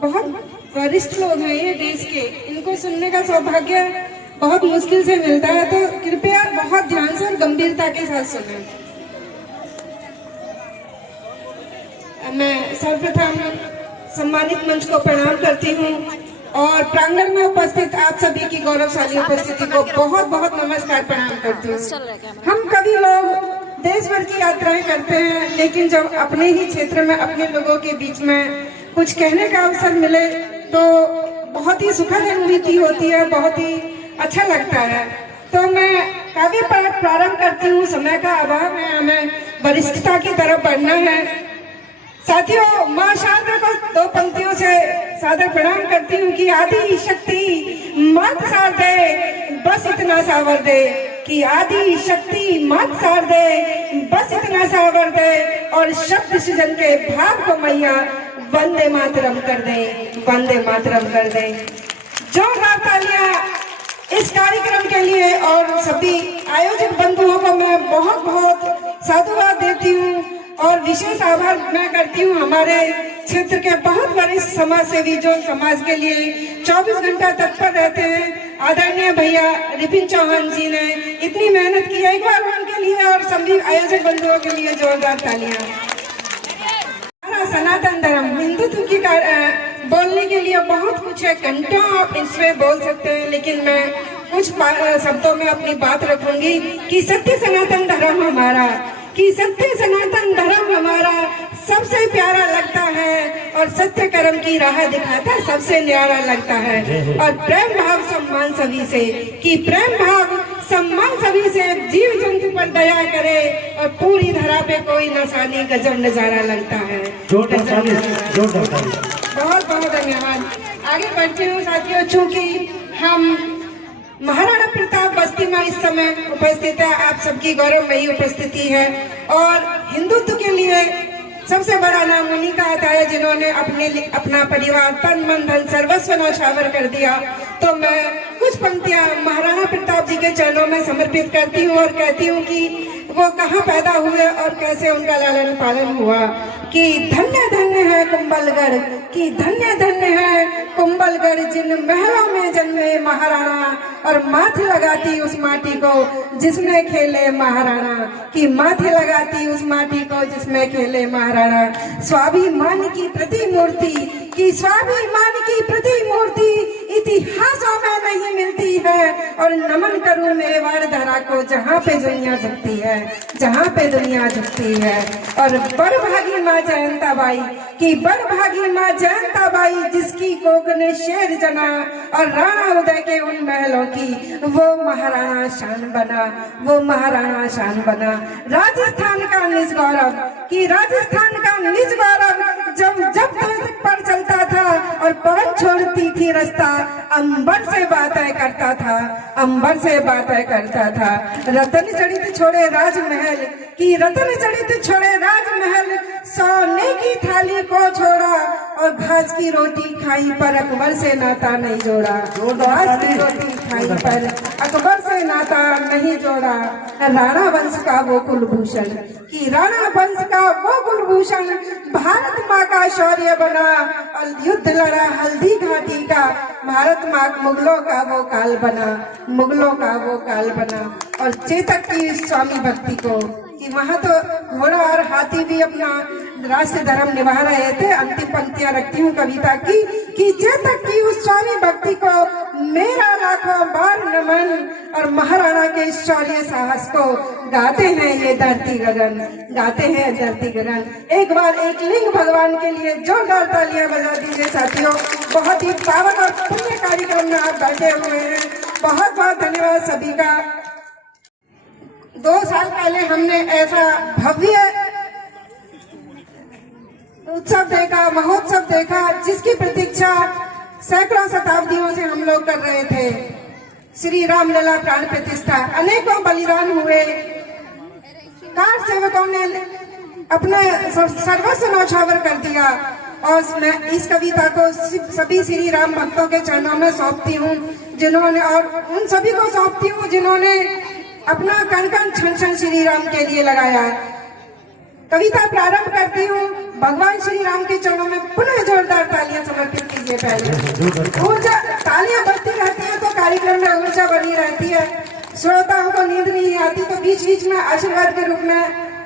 बहुत वरिष्ठ लोग हैं ये देश के, इनको सुनने का सौभाग्य बहुत मुश्किल से मिलता है, तो कृपया बहुत ध्यान से और गंभीरता के साथ सुनें। मैं सर्वप्रथम सम्मानित मंच को प्रणाम करती हूँ और प्रांगण में उपस्थित आप सभी की गौरवशाली उपस्थिति को बहुत बहुत नमस्कार प्रणाम करती हूँ। हम कभी लोग देश भर की यात्राएं करते हैं, लेकिन जब अपने ही क्षेत्र में अपने लोगों के बीच में कुछ कहने का अवसर मिले तो बहुत ही सुखद अनुभूति होती है, बहुत ही अच्छा लगता है। तो मैं काव्य पाठ प्रारंभ करती हूँ। समय का अभाव है, हमें वरिष्ठता की तरफ बढ़ना है। साथियों, माँ शारदा को दो पंक्तियों से सादर प्रणाम करती हूँ कि आदि शक्ति मात शारदे बस इतना सावर दे, कि आदि शक्ति मात शारदे बस इतना सावर दे, और शब्द सृजन के भाव को मैया वंदे मातरम कर दे, वंदे मातरम कर दे। जोरदार तालियां इस कार्यक्रम के लिए और सभी आयोजक बंधुओं को मैं बहुत बहुत साधुवाद देती हूँ और विशेष आभार मैं करती हूँ हमारे क्षेत्र के बहुत वरिष्ठ समाज सेवी जो समाज के लिए 24 घंटा तत्पर रहते हैं। आदरणीय भैया रिपिन चौहान जी ने इतनी मेहनत की है, एक बार उनके लिए और सभी आयोजक बंधुओं के लिए जोरदार तालियां। हमारा सनातन धर्म हिंदुत्व की बोलने के लिए बहुत कुछ है, घंटों आप इसमें बोल सकते हैं, लेकिन मैं कुछ शब्दों में अपनी बात रखूंगी कि सत्य सनातन धर्म हमारा, कि सत्य सनातन धर्म हमारा सबसे प्यारा लगता है और सत्य कर्म की राह दिखाता सबसे न्यारा लगता है। और प्रेम भाव सम्मान सभी से, कि प्रेम भाव सम्मान सभी से, जीव जंतु पर दया करे और पूरी धरा पे कोई नसानी गजब नजारा लगता है। बहुत बहुत धन्यवाद। आगे बढ़ती हूँ साथियों, चूंकि हम महाराणा प्रताप बस्ती में इस समय उपस्थित है, आप सबकी गौरवमयी उपस्थिति है और हिंदुत्व के लिए सबसे बड़ा नाम उन्हीं का आता है जिन्होंने अपना परिवार तन मन धन सर्वस्व न्यौछावर कर दिया। तो मैं कुछ पंक्तियां महाराणा प्रताप जी के चरणों में समर्पित करती हूँ और कहती हूँ कि वो कहाँ पैदा हुए और कैसे उनका लालन पालन हुआ। कि धन्य धन्य है कुंभलगढ़, कि धन्य धन्य है कुंभलगढ़, जिन महलों में जन्मे महाराणा और माथे लगाती उस माटी को जिसमें खेले महाराणा, कि माथे लगाती उस माटी को जिसमें खेले महाराणा। स्वाभिमान की प्रतिमूर्ति, कि स्वाभिमान की प्रतिमूर्ति इतिहासों में नहीं मिलती है, और नमन करूं मेवाड़ धरा को जहाँ पे दुनिया झुकती है, जहाँ पे दुनिया झुकती है। और बड़भागी माँ जयंता बाई, कि बड़भागी माँ जयंता बाई जिसकी कोख ने शेर जना और राणा उदय के उन महलों की वो महाराणा शान बना, वो महाराणा शान बना। राजस्थान का निज गौरव, कि राजस्थान का निज गौरव जब जब पर चलता था और पवन छोड़ती थी रास्ता, अंबर से बातें करता था, अंबर से बातें करता था। रतन जड़ित छोड़े राजमहल, कि रतन जड़ित छोड़े राजमहल, सोने की थाली को छोड़ा और घास की रोटी खाई पर अकबर से नाता नहीं जोड़ा, घास की रोटी खाई पर अकबर से नाता नहीं जोड़ा। राणा वंश का वो कुलभूषण, कि राणा वंश का वो कुलभूषण भारत माँ का शौर्य बना और युद्ध लड़ा हल्दी घाटी का, भारत माँ मुगलों का वो काल बना, मुगलों का वो काल बना। और चेतक की स्वामी भक्ति को, कि वहाँ तो घोड़ा और हाथी भी अपना राष्ट्र धर्म निभा रहे थे। अंतिम पंक्तियां रखती हूँ कविता की, कि चेतक की उस स्वामी भक्ति को मेरा लाखों बार नमन, और महाराणा के शौर्य साहस को गाते हैं ये धरती गगन, गाते हैं धरती गगन। एक बार एक लिंग भगवान के लिए जोरदार तालियां बजा दीजिए साथियों। बहुत ही पावन और पुण्य कार्यक्रम में आप बैठे हुए हैं, बहुत बहुत धन्यवाद सभी का। 2 साल पहले हमने ऐसा भव्य उत्सव देखा, महोत्सव देखा, जिसकी प्रतीक्षा सैकड़ों शताब्दियों से हम लोग कर रहे थे। श्री रामलला प्राण प्रतिष्ठा, अनेकों बलिदान हुए, कार सेवकों ने अपना सर्वस्व न्यौछावर कर दिया। और मैं इस कविता को सभी श्री राम भक्तों के चरणों में सौंपती हूँ, जिन्होंने, और उन सभी को सौंपती हूँ जिन्होंने अपना कण कण क्षण क्षण श्री राम के लिए लगाया। कविता प्रारंभ करती हूँ, भगवान श्री राम के चरणों में पुनः जोरदार तालियां समर्पित पहले। ऊर्जा, तालियां बजती रहती है तो कार्यक्रम में ऊर्जा बनी रहती है। श्रोताओं को नींद नहीं आती तो बीच बीच में आशीर्वाद के रूप में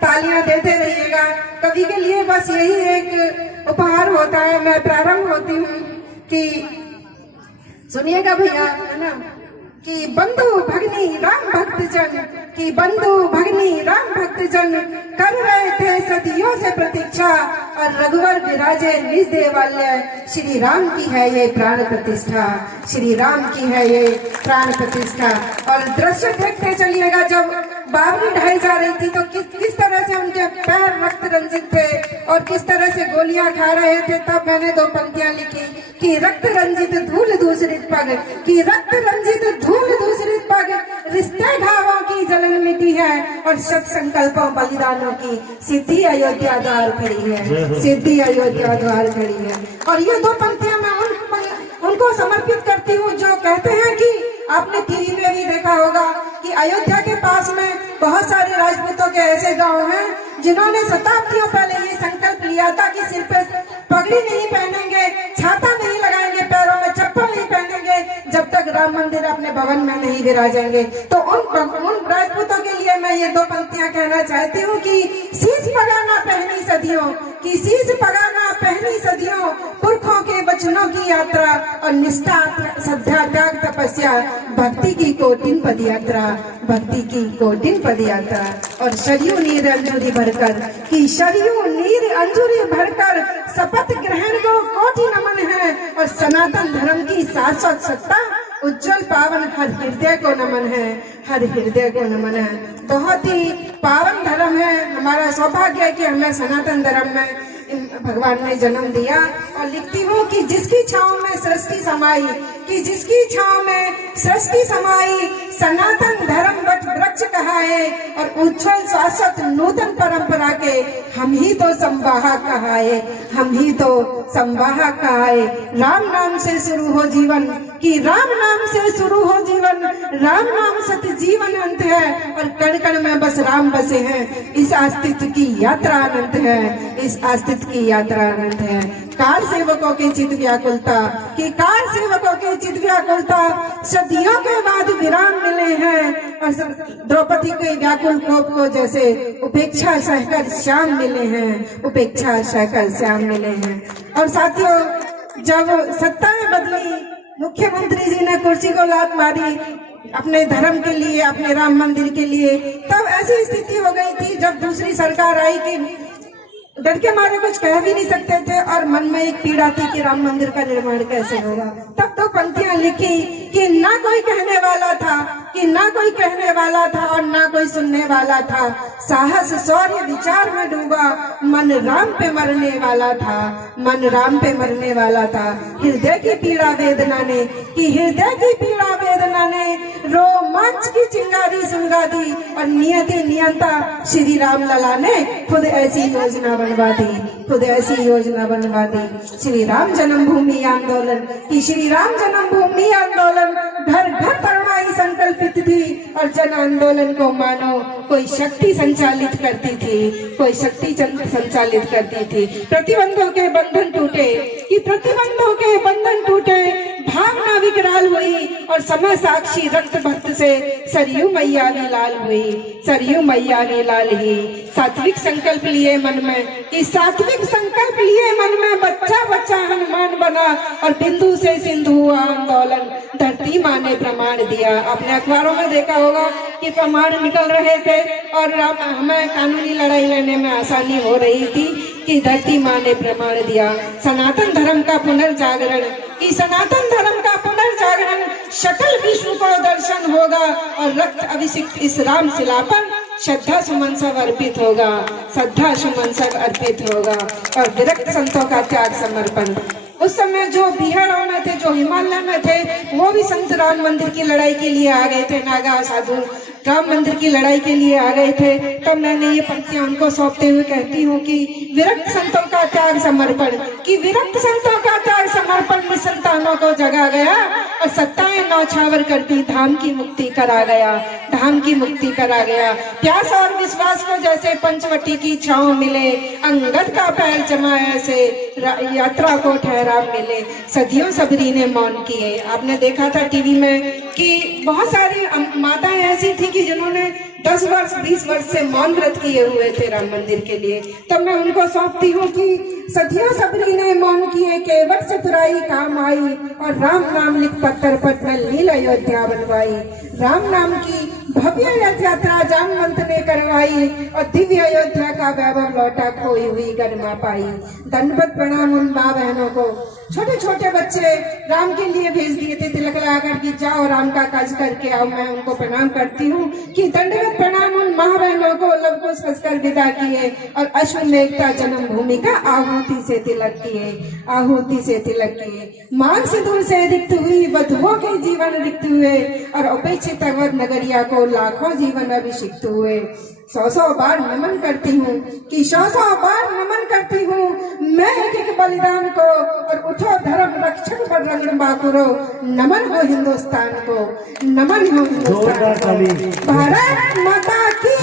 तालियां देते रहिएगा। कवि के लिए बस यही एक उपहार होता है। मैं प्रारंभ होती हूँ कि सुनिएगा भैया, है ना, कि बंधु भगनी राम भक्त जन, कि बंधु भगनी राम भक्त जन कर रहे थे सदियों से प्रतीक्षा, और रघुवर विराजे निज देवालय, श्री राम की है ये प्राण प्रतिष्ठा, श्री राम की है ये प्राण प्रतिष्ठा। और दृश्य देखते चलिएगा, जब बावरी ढाई जा रही थी तो किस तरह से उनके पैर रक्त रंजित थे और किस तरह से गोलियां खा रहे थे। तब मैंने दो पंक्तियां लिखी कि रक्त रंजित धूल दूसरित पग, कि रक्त रंजित धूल दूसरित पग, रिश्ते घावों की जलन मिटी है, और शत संकल्पों बलिदानों की सिद्धि अयोध्या द्वार खड़ी है, सिद्धि अयोध्या द्वार खड़ी है। और ये दो पंक्तियां मैं उनको समर्पित करती हूँ जो कहते हैं कि आपने टीवी में भी देखा होगा कि अयोध्या के पास में बहुत सारे राजपूतों के ऐसे गांव हैं जिन्होंने शताब्दियों पहले ये संकल्प लिया था कि सिर पे पगड़ी नहीं पहनेंगे, छाता नहीं लगाएंगे, पैरों में चप्पल नहीं पहनेंगे जब तक राम मंदिर अपने भवन में नहीं विराजेंगे। तो उन राजपूतों के लिए मैं ये दो पंक्तियां कहना चाहती हूँ कि शीश पगाना पहनी सदियों, कि शीश पगाना पहनी सदियों, पुरखों के वचनों की यात्रा, और निष्ठा श्रद्धा त्याग तपस्या, भक्ति की कोटिन पद यात्रा, भक्ति की कोटिन पद यात्रा। और सरयू नीर अंजुरी भरकर, कि सरयू नीर अंजुरी भरकर शपथ ग्रहण को कोटि नमन है, और सनातन धर्म की शाश्वत सत्ता उज्जवल पावन हर हृदय को नमन है, हर हृदय को नमन है। बहुत ही पावन धर्म है, हमारा सौभाग्य है कि हमें सनातन धर्म में भगवान ने जन्म दिया। और लिखती हूँ कि जिसकी छांव में सृष्टि समाई, कि जिसकी छांव में सृष्टि समाई, सनातन धर्म वट वृक्ष कहाए, और उज्जवल शाश्वत नूतन परंपरा के हम ही तो संवाहक कहाए, हम ही तो संवाहक कहाए। राम नाम से शुरू हो जीवन, कि राम नाम से शुरू हो जीवन, राम नाम सत्य जीवन अंत है, और कण कण में बस राम बसे हैं। इस अस्तित्व की यात्रा अनंत है, इस अस्तित्व की यात्रा अनंत है। कार सेवकों की चित व्याकुलता, कि कार सेवकों की चित व्याकुलता, सदियों के बाद विराम मिले हैं, और द्रौपदी के व्याकुल कोप को जैसे उपेक्षा सहकर श्याम मिले हैं, उपेक्षा सहकर श्याम मिले हैं। और साथियों, जब सत्ताएं बदली, मुख्यमंत्री जी ने कुर्सी को लात मारी अपने धर्म के लिए, अपने राम मंदिर के लिए, तब ऐसी स्थिति हो गई थी जब दूसरी सरकार आई कि डर के मारे कुछ कह भी नहीं सकते थे, और मन में एक पीड़ा थी कि राम मंदिर का निर्माण कैसे होगा। तब तो पंक्तियां लिखी कि ना कोई कहने वाला था, कि ना कोई कहने वाला था और ना कोई सुनने वाला था, साहस शौर्य विचार में डूबा, मन राम पे मरने वाला था, मन राम पे मरने वाला था। हृदय की पीड़ा वेदना ने, कि हृदय की पीड़ा वेदना ने रोमांच की चिंगारी सुलगा दी, और नियति नियंता श्री राम लला ने खुद ऐसी योजना बनवा दी, खुद ऐसी योजना बनवा दी। श्री राम जन्मभूमि आंदोलन, कि श्री राम जन्मभूमि आंदोलन घर घर तरुणाई संकल्पित थी, और जन आंदोलन को मानो कोई शक्ति संचालित करती थी, कोई शक्ति संचालित करती थी। प्रतिबंधों के बंधन टूटे, कि प्रतिबंधों के बंधन टूटे, भावना विकराल हुई, और समय साक्षी रक्त भक्त से सरयू मैया भी लाल हुई, सरयू मैया भी लाल ही। सात्विक संकल्प लिए मन में, कि सात्विक संकल्प लिए मन में, बच्चा बच्चा हनुमान बना, और बिंदु से सिंधु हुआ आंदोलन, धरती माँ ने प्रमाण दिया। आपने अखबारों में देखा होगा कि प्रमाण निकल रहे थे, और हमें कानूनी लड़ाई लड़ने में आसानी हो रही थी, कि धरती माँ ने प्रमाण दिया। सनातन धर्म का पुनर्जागरण, कि सनातन धर्म का पुनर्जागरण सकल विश्व को दर्शन होगा, और रक्त अभिषिक्त इस राम शिला पर श्रद्धा सुमन सब अर्पित होगा, श्रद्धा सुमन सब अर्पित होगा। और विरक्त संतों का त्याग समर्पण। उस समय जो बिहार में थे, जो हिमालय में थे, वो भी संत राम मंदिर की लड़ाई के लिए आ गए थे, नागा साधु राम मंदिर की लड़ाई के लिए आ गए थे। तब मैंने ये पंक्तियां उनको सौंपते हुए कहती हूँ कि विरक्त संतों का त्याग समर्पण, कि विरक्त संतों का त्याग समर्पण में संतानों को जगा गया, और सत्ताएं नौछावर करती धाम की मुक्ति करा गया, धाम की मुक्ति करा गया। प्यास और विश्वास को जैसे पंचवटी की छांव मिले, अंगद का पैर जमाए से यात्रा को ठहराव मिले। सदियों सबरी ने मौन किए। आपने देखा था टीवी में कि बहुत सारी माताएं ऐसी थी कि जिन्होंने 10 वर्ष 20 वर्ष से मौन व्रत किए हुए थे राम मंदिर के लिए। तब मैं उनको सौंपती हूँ कि सदियों सबरी ने मौन किए, केवट चतुराई काम आई, और राम नाम लिख पत्थर पर मैं लील अयोध्या बनवाई। राम नाम की भव्य यात्रा जामवंत ने करवाई, और दिव्य अयोध्या का वैभव लौटा, खोई हुई गरिमा पाई। दंडवत प्रणाम उन माँ बहनों को। छोटे छोटे बच्चे राम के लिए भेज दिए थे तिलक लगाकर कि जाओ राम का काज करके आओ। मैं उनको प्रणाम करती हूँ कि दंडवत प्रणाम उन माँ बहनों को, लव को कसकर विदा किए, और अश्वमेधता जन्म भूमि का आहुति से तिलक किए, आहुति से तिलक किए। मांग सिंदूर से रिक्त हुई वधुओं के जीवन रिक्त हुए, और उपेक्षित अवध नगरिया को लाखों जीवन अभिषिक्त हुए। 100 बार नमन करती हूँ कि 100 बार नमन करती हूँ मैं एक एक बलिदान को, और उठो धर्म रक्षक पर रंगड़ बाकुरो। नमन हो हिंदुस्तान को, नमन हो हिंदुस्तान को। भारत माता की